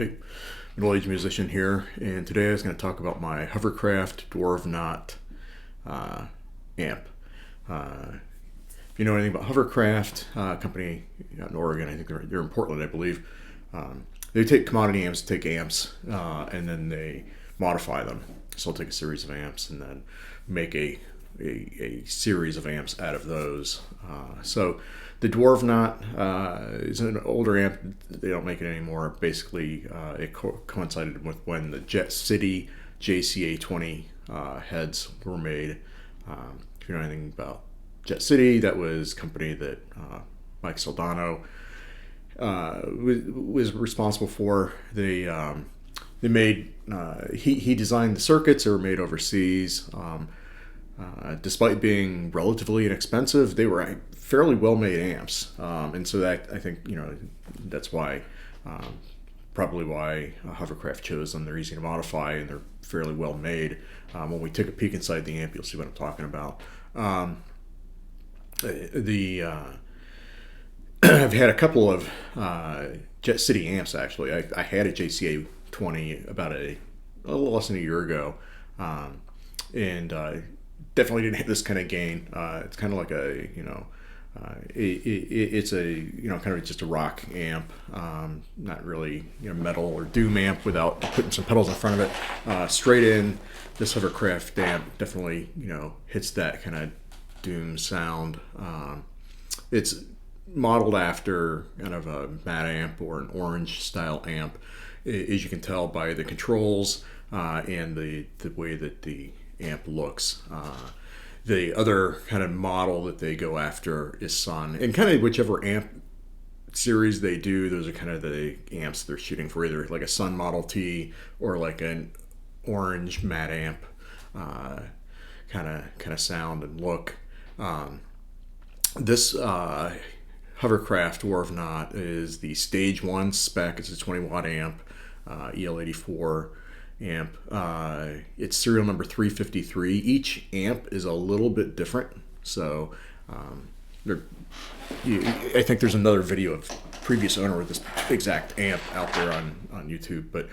Hey, middle-aged musician here, and today I was going to talk about my Hovercraft Dwarvenaut amp. If you know anything about Hovercraft, company out in Oregon, I think they're in Portland, I believe. They take commodity amps, take amps, and then they modify them. So they'll take a series of amps and then make a series of amps out of those. So the Dwarvenaut is an older amp. They don't make it anymore. Basically, it coincided with when the Jet City JCA20 heads were made. If you know anything about Jet City, that was a company that Mike Soldano was responsible for. They made he designed the circuits that were made overseas. Despite being relatively inexpensive, they were fairly well-made amps, and so that I think that's why probably why Hovercraft chose them. They're easy to modify and they're fairly well-made. When we take a peek inside the amp, you'll see what I'm talking about. I've had a couple of Jet City amps actually. I had a JCA 20 about a little less than a year ago, and definitely didn't have this kind of gain. It's kind of like a it's a kind of just a rock amp, not really metal or doom amp without putting some pedals in front of it. Straight in, this Hovercraft amp definitely hits that kind of doom sound. It's modeled after kind of a matte amp or an orange style amp, as you can tell by the controls and the way that the amp looks. The other kind of model that they go after is Sun, and kind of whichever amp series they do, those are kind of the amps they're shooting for, either like a Sun Model T or like an orange matte amp kind of sound and look. This Hovercraft Dwarvenaut is the Stage 1 spec. It's a 20 watt amp, EL84 amp. It's serial number 353. Each amp is a little bit different, so I think there's another video of previous owner with this exact amp out there on YouTube, but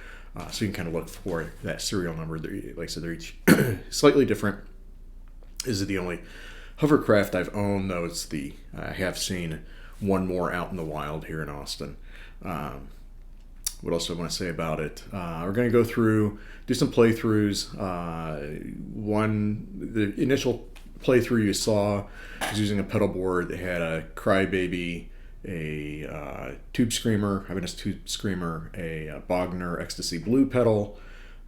so you can kind of look for that serial number. Like I said, they're each slightly different. This is the only Hovercraft I've owned, though. I have seen one more out in the wild here in Austin. What else do I want to say about it? We're going to go through, do some playthroughs. The initial playthrough you saw was using a pedal board that had a Crybaby, a Tube Screamer, Happiness Tube Screamer, a Bogner Ecstasy Blue pedal,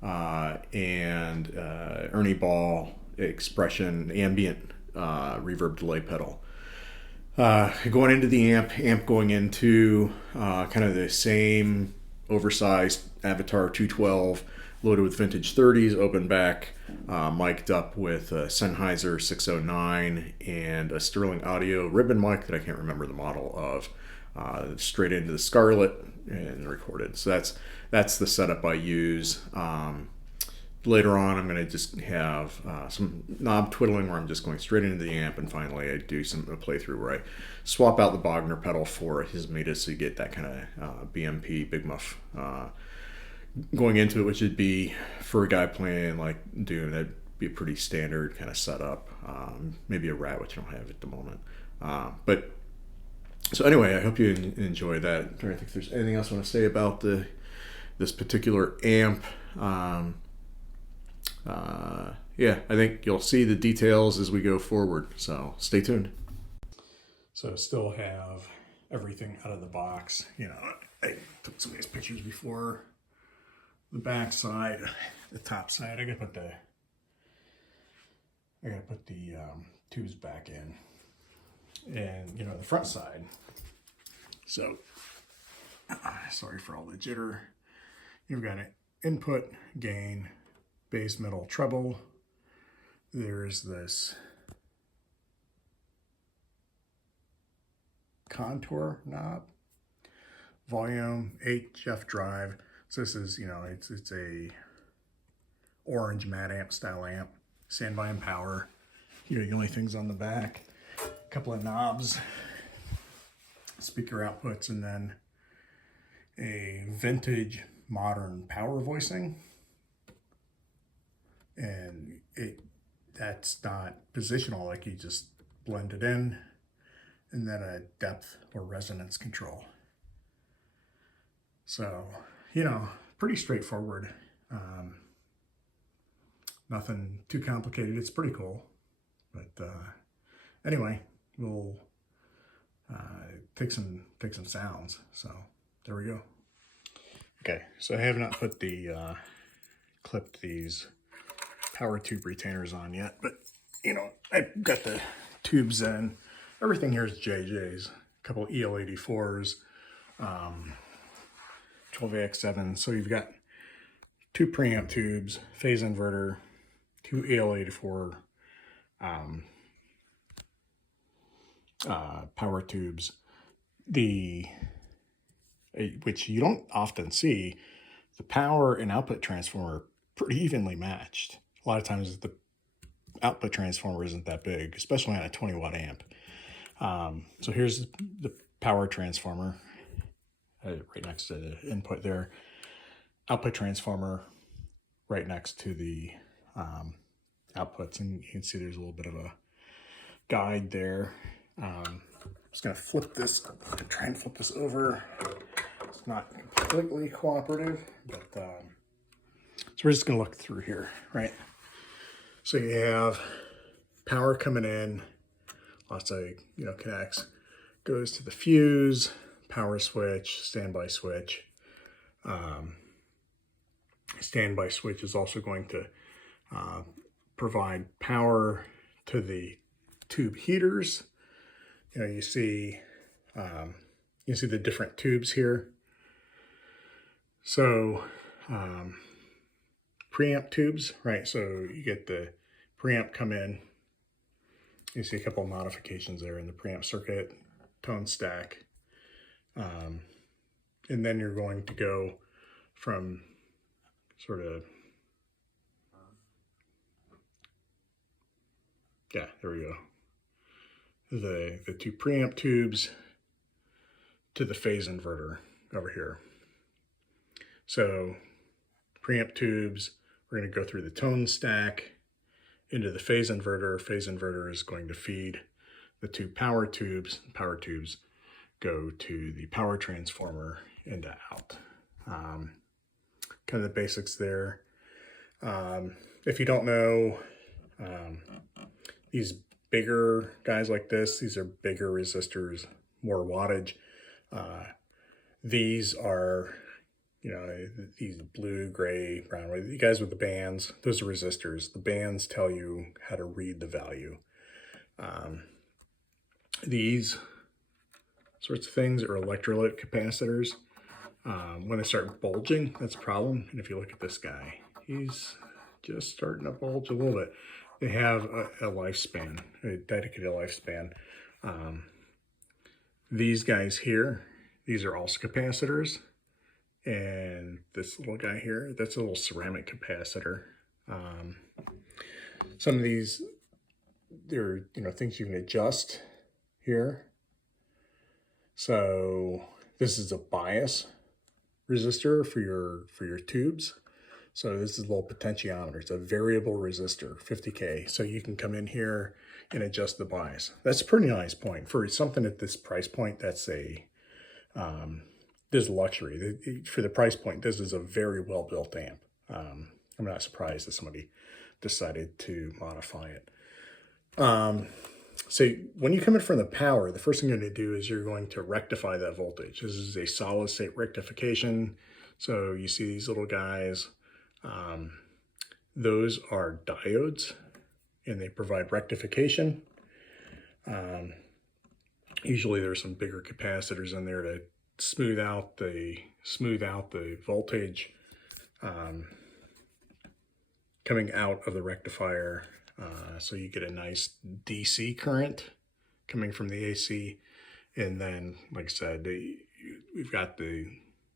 and Ernie Ball Expression ambient reverb delay pedal. Going into the amp going into kind of the same oversized Avatar 212 loaded with vintage 30s, open back, mic'd up with a Sennheiser 609 and a Sterling Audio ribbon mic that I can't remember the model of, straight into the Scarlett and recorded. So that's the setup I use. Later on, I'm going to just have some knob twiddling where I'm just going straight into the amp, and finally I do a playthrough where I swap out the Bogner pedal for his Meta, so you get that kind of BMP, Big Muff going into it, which would be, for a guy playing like Doom, that'd be a pretty standard kind of setup. Maybe a Rat, which I don't have at the moment. But so anyway, I hope you enjoy that. I'm trying to think if there's anything else I want to say about this particular amp. Yeah, I think you'll see the details as we go forward, so stay tuned. So still have everything out of the box. I took some of these pictures before. The back side, the top side, I gotta put the tubes back in, and the front side. So sorry for all the jitter. You've got an input, gain, bass, middle, treble. There's this contour knob, volume, HF drive. So this is, it's a orange matte amp style amp, standby and power. Here are the only things on the back. A couple of knobs, speaker outputs, and then a vintage modern power voicing, and that's not positional, like you just blend it in, and then a depth or resonance control. So, you know, pretty straightforward. Nothing too complicated. It's pretty cool. But anyway, we'll take some sounds. So there we go. Okay, so I have not put the clipped these power tube retainers on yet, but you know, I've got the tubes in. Everything here is JJ's. A couple EL84s, 12AX7. So you've got 2 preamp tubes, phase inverter, 2 EL84 power tubes. Which you don't often see, the power and output transformer are pretty evenly matched. A lot of times the output transformer isn't that big, especially on a 20 watt amp. So here's the power transformer right next to the input there. Output transformer right next to the outputs, and you can see there's a little bit of a guide there. I'm just going to flip this, try and flip this over. It's not completely cooperative, but so we're just going to look through here, right? So you have power coming in, lots of, you know, connects, goes to the fuse, power switch, standby switch. Standby switch is also going to provide power to the tube heaters. You know, you see the different tubes here. So preamp tubes, right? So you get the preamp come in. You see a couple of modifications there in the preamp circuit, tone stack. And then you're going to go from sort of, yeah, there we go. The 2 preamp tubes to the phase inverter over here. So preamp tubes, we're going to go through the tone stack into the phase inverter. Phase inverter is going to feed the 2 power tubes. Power tubes go to the power transformer into out. Kind of the basics there. If you don't know, these bigger guys like this, these are bigger resistors, more wattage. These are, you know, these blue, gray, brown, the guys with the bands, those are resistors. The bands tell you how to read the value. These sorts of things are electrolytic capacitors. When they start bulging, that's a problem. And if you look at this guy, he's just starting to bulge a little bit. They have a lifespan, a dedicated lifespan. These guys here, these are also capacitors. And this little guy here, that's a little ceramic capacitor. Some of these, they're, you know, things you can adjust here. So this is a bias resistor for your tubes. So this is a little potentiometer. It's a variable resistor, 50K. So you can come in here and adjust the bias. That's a pretty nice point. For something at this price point, that's a, this is luxury. For the price point, this is a very well-built amp. I'm not surprised that somebody decided to modify it. So when you come in from the power, the first thing you're going to do is you're going to rectify that voltage. This is a solid state rectification. So you see these little guys. Those are diodes, and they provide rectification. Usually there's some bigger capacitors in there to smooth out the voltage coming out of the rectifier. So you get a nice DC current coming from the AC. And then, like I said, we've got the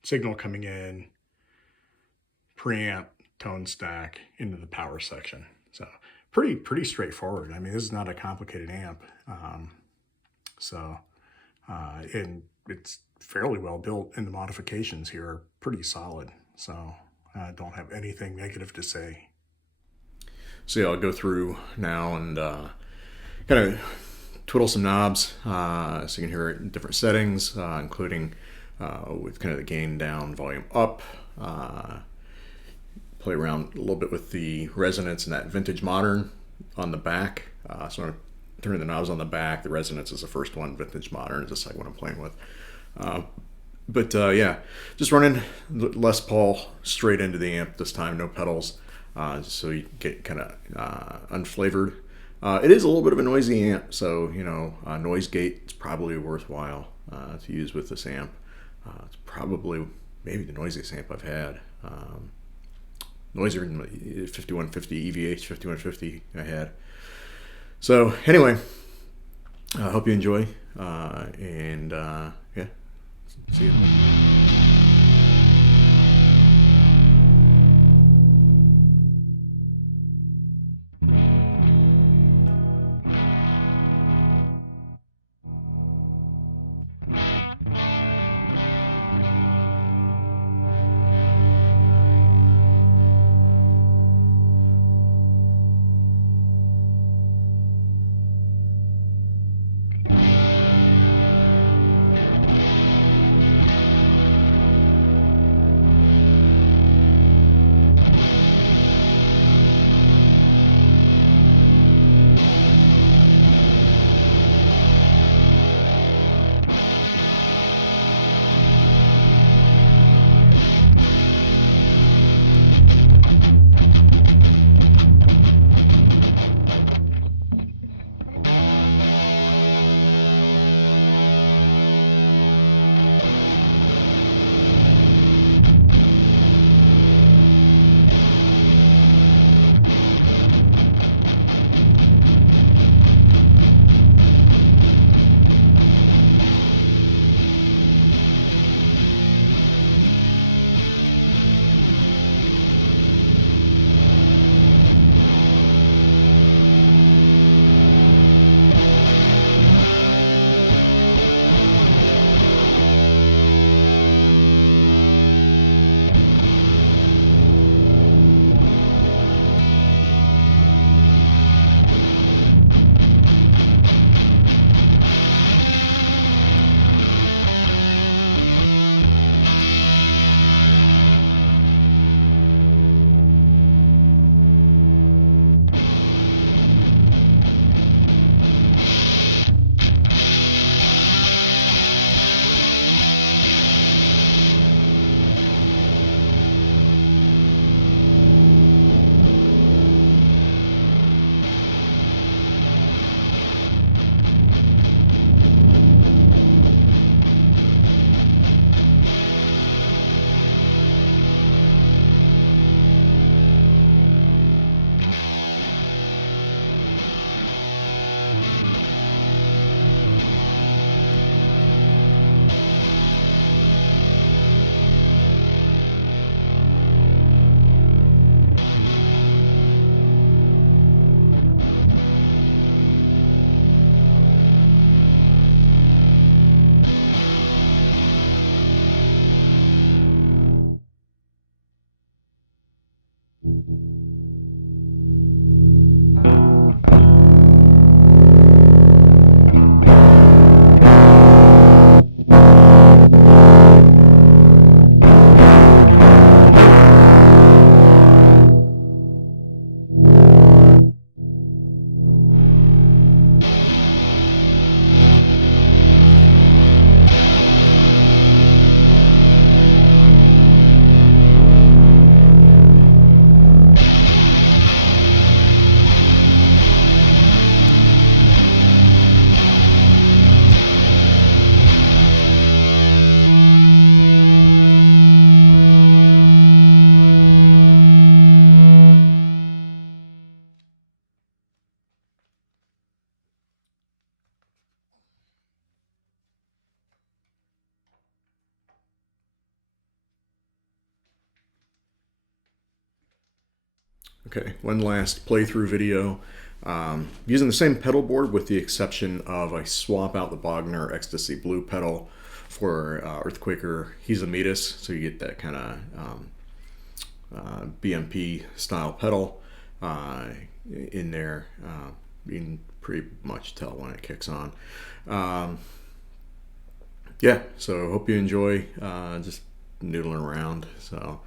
signal coming in, preamp, tone stack into the power section. So pretty straightforward. I mean, this is not a complicated amp. And it's fairly well built, and the modifications here are pretty solid. so I don't have anything negative to say. So yeah, I'll go through now and kind of twiddle some knobs so you can hear it in different settings, including with kind of the gain down, volume up. Play around a little bit with the resonance and that vintage modern on the back. So I'm turning the knobs on the back. The resonance is the first one. Vintage modern is the second one I'm playing with. But yeah, just running Les Paul straight into the amp this time, no pedals, so you get kind of unflavored. It is a little bit of a noisy amp, so noise gate is probably worthwhile to use with this amp. It's probably maybe the noisiest amp I've had. Noisier than the 5150 EVH 5150 I had. So anyway, I hope you enjoy, and yeah, see you. Okay, one last playthrough video. Using the same pedal board with the exception of I swap out the Bogner Ecstasy Blue pedal for Earthquaker He's a Metis, so you get that kind of BMP style pedal in there. You can pretty much tell when it kicks on. Yeah, so hope you enjoy just noodling around. So